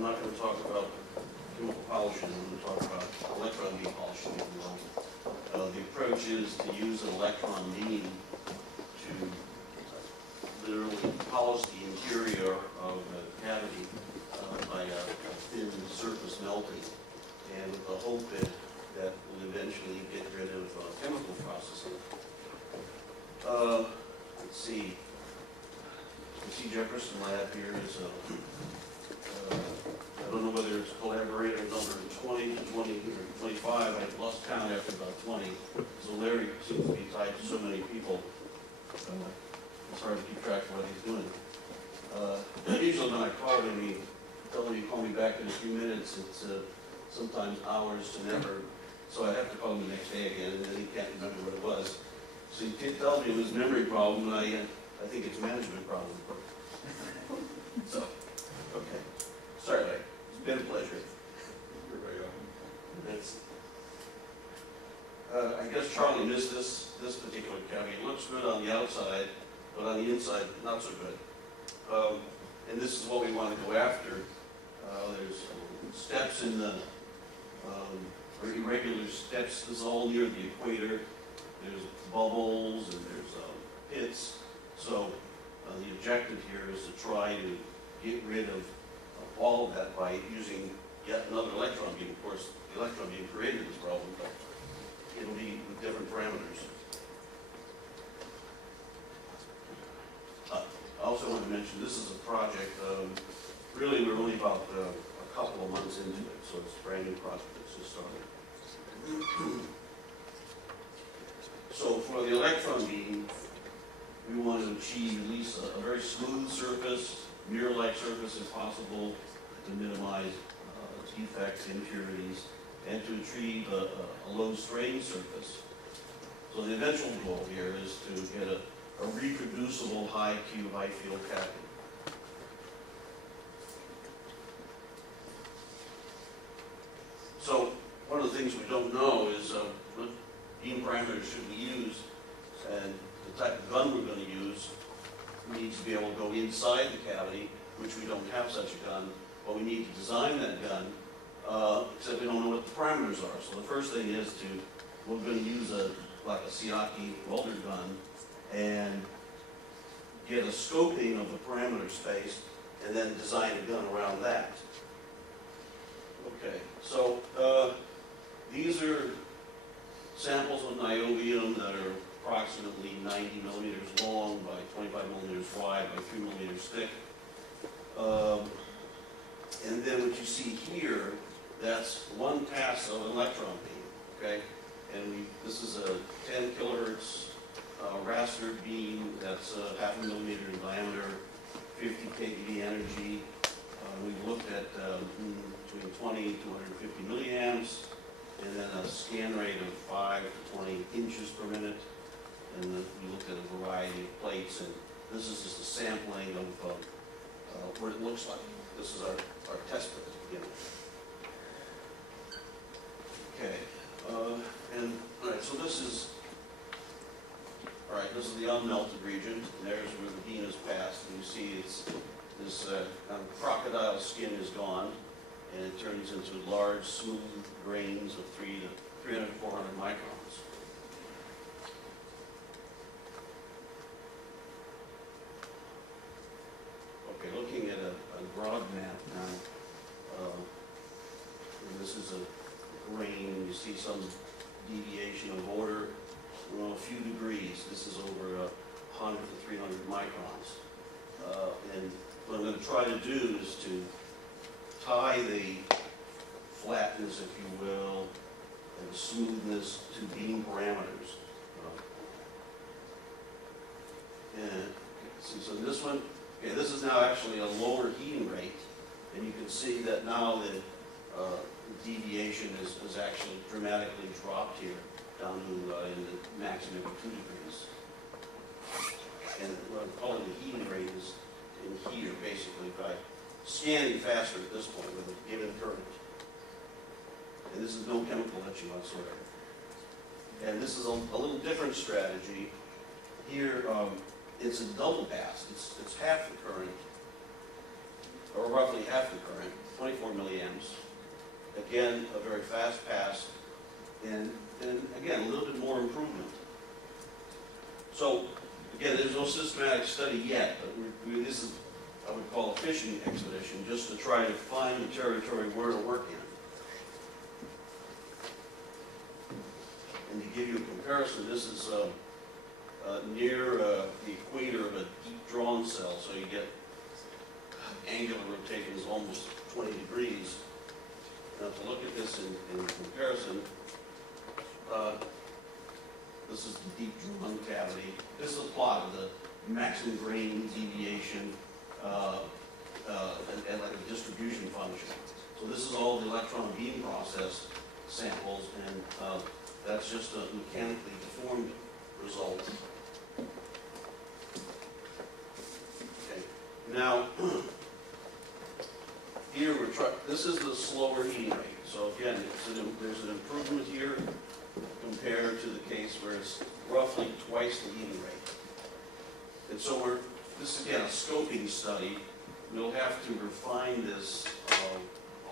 I'm not going to talk about chemical polishing, I'm going to talk about electron beam polishing. The approach is to use an electron beam to literally polish the interior of the cavity by a thin surface melting, and with the hope that will eventually get rid of chemical processing. Let's see. The Thomas Jefferson Lab here is I don't know whether it's collaborator number 20 to 20 or 25. I lost count after about 20. So Larry seems to be tied to so many people. It's hard to keep track of what he's doing. Usually when I call him, he tells me, call me back in a few minutes. It's sometimes hours to never. So I have to call him the next day again, and then he can't remember what it was. So he tells me it was a memory problem, and I think it's management problem. So, okay. Sorry, Larry. It's been a pleasure. You're very welcome. Thanks. I guess Charlie missed this particular cavity. It looks good on the outside, but on the inside, not so good. And this is what we want to go after. There's steps in the irregular steps. This is all near the equator. There's bubbles and there's pits. So the objective here is to try to get rid of all of that by using yet another electron beam. Of course, the electron beam created this problem, but it'll be with different parameters. I also want to mention this is a project, really we're only about a couple of months into it, so it's a brand new project that's just started. So for the electron beam, we want to achieve at least a very smooth surface, mirror-like surface if possible, to minimize defects, impurities, and to achieve a low strain surface. So the eventual goal here is to get a reproducible high Q, high field cavity. So one of the things we don't know is what beam parameters should we use, and the type of gun we're going to use needs to be able to go inside the cavity, which we don't have such a gun, but we need to design that gun, except we don't know what the parameters are. So the first thing is we're going to use like a Siaki welder gun and get a scoping of the parameter space and then design a gun around that. Okay, so these are samples of niobium that are approximately 90 millimeters long by 25 millimeters wide by 3 millimeters thick. And then what you see here, that's one pass of an electron beam, okay? And this is a 10 kilohertz raster beam that's half a millimeter in diameter, 50 kV energy. We've looked at between 20 and 250 milliamps, and then a scan rate of 5 to 20 inches per minute. And we looked at a variety of plates, and this is just a sampling of what it looks like. This is our test plate to begin with. Okay, and all right, so this is the unmelted region, and there's where the beam is passed, and you see it's this kind of crocodile skin is gone, and it turns into large, smooth grains of 300 to 400 microns. Okay, looking at a broad map now, and this is a grain, and you see some deviation of order, well, a few degrees. This is over 100 to 300 microns. And what I'm going to try to do is to tie the flatness, if you will, and smoothness to beam parameters. And see, so this one, okay, this is now actually a lower heating rate, and you can see that now the deviation is actually dramatically dropped here down to in the maximum of 2 degrees. And what I'm calling the heating rate is in here, basically, by scanning faster at this point with a given current. And this is no chemical etching whatsoever. And this is a little different strategy. Here, it's a double pass. It's half the current. or roughly half the current, 24 milliamps. Again, a very fast pass, and again, a little bit more improvement. So, again, there's no systematic study yet, but this is, I would call a fishing expedition, just to try to find the territory where to work in. And to give you a comparison, this is near the equator of a deep drawn cell, so you get angular rotations almost 20 degrees. Now to look at this in comparison, this is the deep drawn cavity. This is a plot of the maximum grain deviation and like a distribution function. So this is all the electron beam process samples, and that's just a mechanically deformed result. Okay. Now, here we're trying, this is the slower heating rate. So again, there's an improvement here compared to the case where it's roughly twice the heating rate. And so this is again a scoping study. We'll have to refine this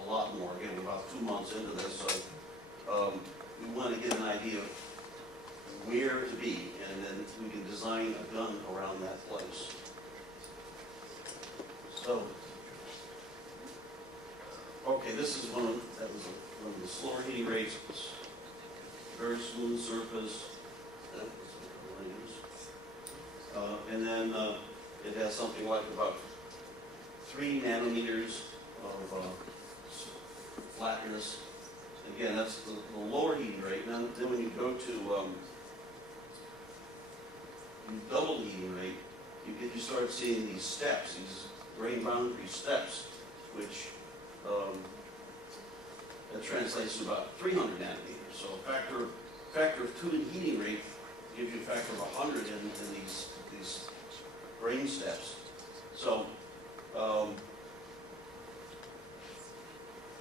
a lot more. Again, we're about 2 months into this, so we want to get an idea of where to be, and then we can design a gun around that place. So, okay, this is one of the slower heating rates. It's very smooth surface. That's what I use. And then it has something like about 3 nanometers of flatness. Again, that's the lower heating rate. Now, then when you go to double the heating rate, you start seeing these steps, these grain boundary steps, which that translates to about 300 nanometers. So a factor of 2 in heating rate gives you a factor of 100 in these grain steps. So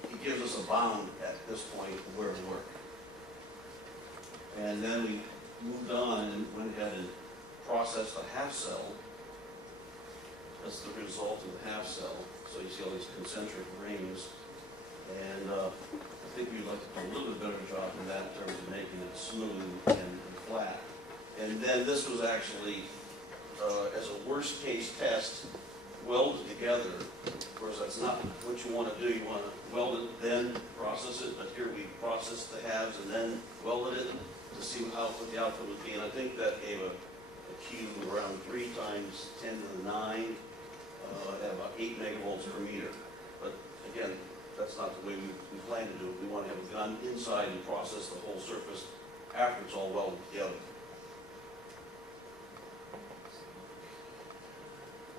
it gives us a bound at this point of where to work. And then we moved on and went ahead and processed a half cell. That's the result of the half cell. So you see all these concentric rings. And I think we'd like to do a little bit better job than that in terms of making it smooth and flat. And then this was actually, as a worst case test, welded together. Of course, that's not what you want to do. You want to weld it, then process it. But here we processed the halves and then welded it to see what the output would be. And I think that gave a Q around 3 times 10 to the 9 at about 8 megavolts per meter. But again, that's not the way we plan to do it. We want to have a gun inside and process the whole surface after it's all welded together.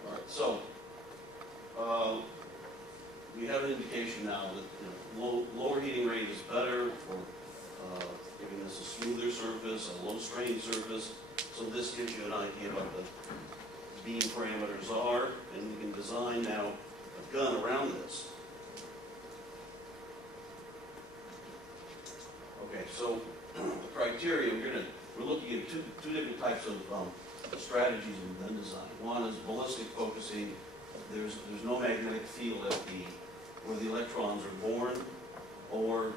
All right, so we have an indication now that lower heating rate is better for giving us a smoother surface, a low strain surface. So this gives you an idea of what the beam parameters are, and we can design now a gun around this. Okay, so the criteria, we're looking at two different types of strategies in gun design. One is ballistic focusing. There's no magnetic field at where the electrons are born, or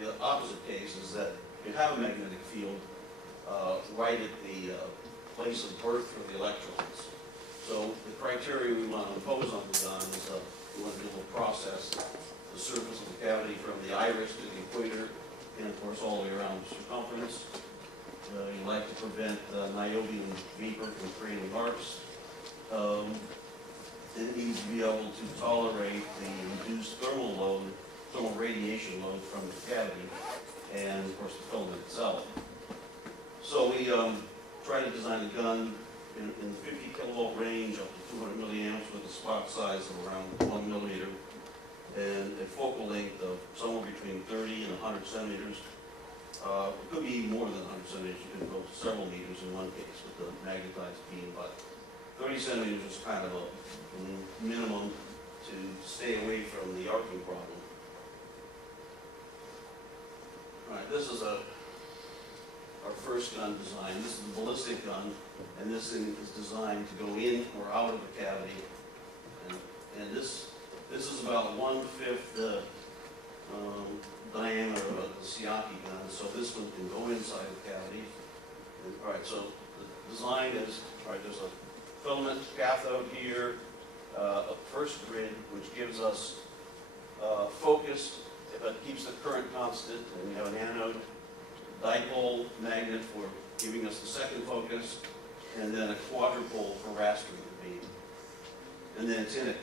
the opposite case is that you have a magnetic field right at the place of birth for the electrons. So the criteria we want to impose on the gun is we want to be able to process the surface of the cavity from the iris to the equator, and of course all the way around the circumference. You like to prevent niobium vapor from creating arcs. It needs to be able to tolerate the reduced thermal radiation load from the cavity, and of course the filament itself. So we try to design a gun in the 50 kilovolt range up to 200 milliamps with a spot size of around 1 millimeter and a focal length of somewhere between 30 and 100 centimeters. It could be more than 100 centimeters. You could go several meters in one case with the magnetized beam, but 30 centimeters is kind of a minimum to stay away from the arcing problem. All right, this is our first gun design. This is the ballistic gun, and this thing is designed to go in or out of the cavity. And this about 1/5 diameter of the Siaki gun, so this one can go inside the cavity. And, all right, so the design is, all right, there's a filament cathode here, a first grid, which gives us focus, but keeps the current constant, and we have an anode, dipole magnet for giving us the second focus, and then a quadrupole for rastering the beam. And then it's in a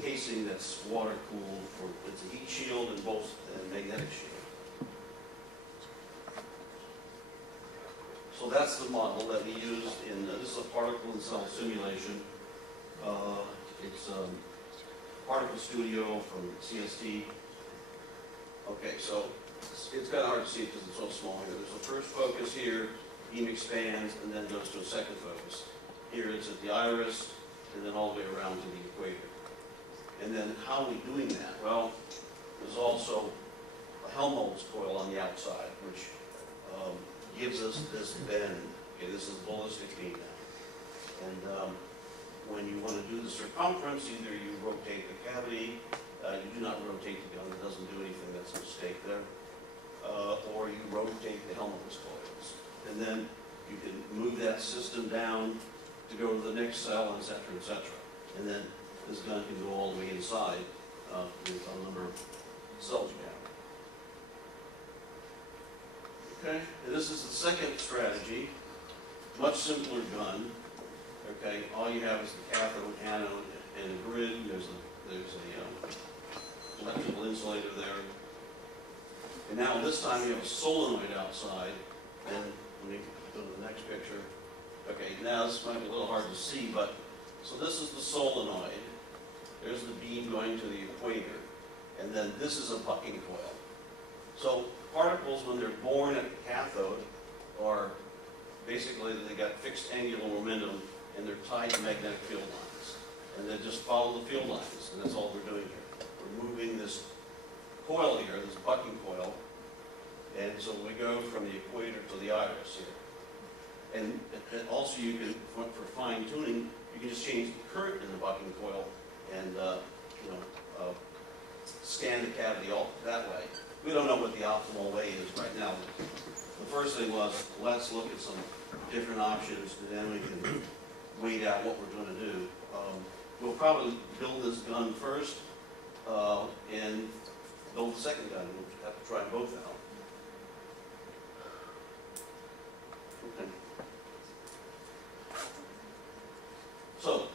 casing that's water cooled for, it's a heat shield and both a magnetic shield. So that's the model that we used in, this is a particle and cell simulation. It's Particle Studio from CST. Okay, so it's kind of hard to see because it's so small here. There's a first focus here, beam expands, and then goes to a second focus. Here it's at the iris, and then all the way around to the equator. And then how are we doing that? Well, there's also a Helmholtz coil on the outside, which gives us this bend. Okay, this is ballistic beam now. And when you want to do the circumference, either you rotate the cavity, you do not rotate the gun, it doesn't do anything, that's a mistake there, or you rotate the Helmholtz coils. And then you can move that system down to go to the next cell, et cetera, et cetera. And then this gun can go all the way inside with a number of cells you have. Okay, and this is the second strategy, much simpler gun. Okay, all you have is the cathode, anode, and a grid. There's a electrical insulator there. And now this time we have a solenoid outside. And let me go to the next picture. Okay, now this might be a little hard to see, but so this is the solenoid. There's the beam going to the equator. And then this is a bucking coil. So particles, when they're born at the cathode, are basically they got fixed angular momentum, and they're tied to magnetic field lines. And they just follow the field lines, and that's all we're doing here. We're moving this coil here, this bucking coil, and so we go from the equator to the iris here. And also you can, for fine tuning, you can just change the current in the bucking coil and scan the cavity all that way. We don't know what the optimal way is right now. The first thing was, let's look at some different options, and then we can weigh out what we're going to do. We'll probably build this gun first and build the second gun. We'll have to try both out. Okay. So,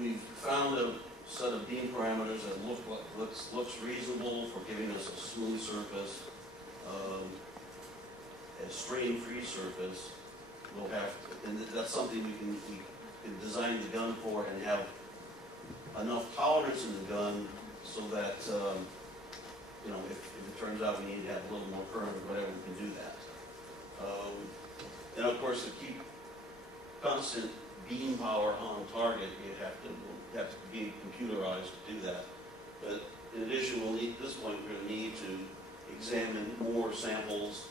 we've found a set of beam parameters that looks reasonable for giving us a smooth surface, a strain-free surface. We'll have, and that's something we can design the gun for and have enough tolerance in the gun so that if it turns out we need to have a little more current or whatever, we can do that. And of course, to keep constant beam power on target, you have to be computerized to do that. But in addition, we'll need, at this point, we're going to need to examine more samples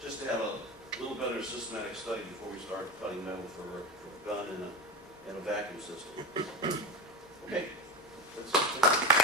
just to have a little better systematic study before we start cutting metal for a gun and a vacuum system. Okay. That's it.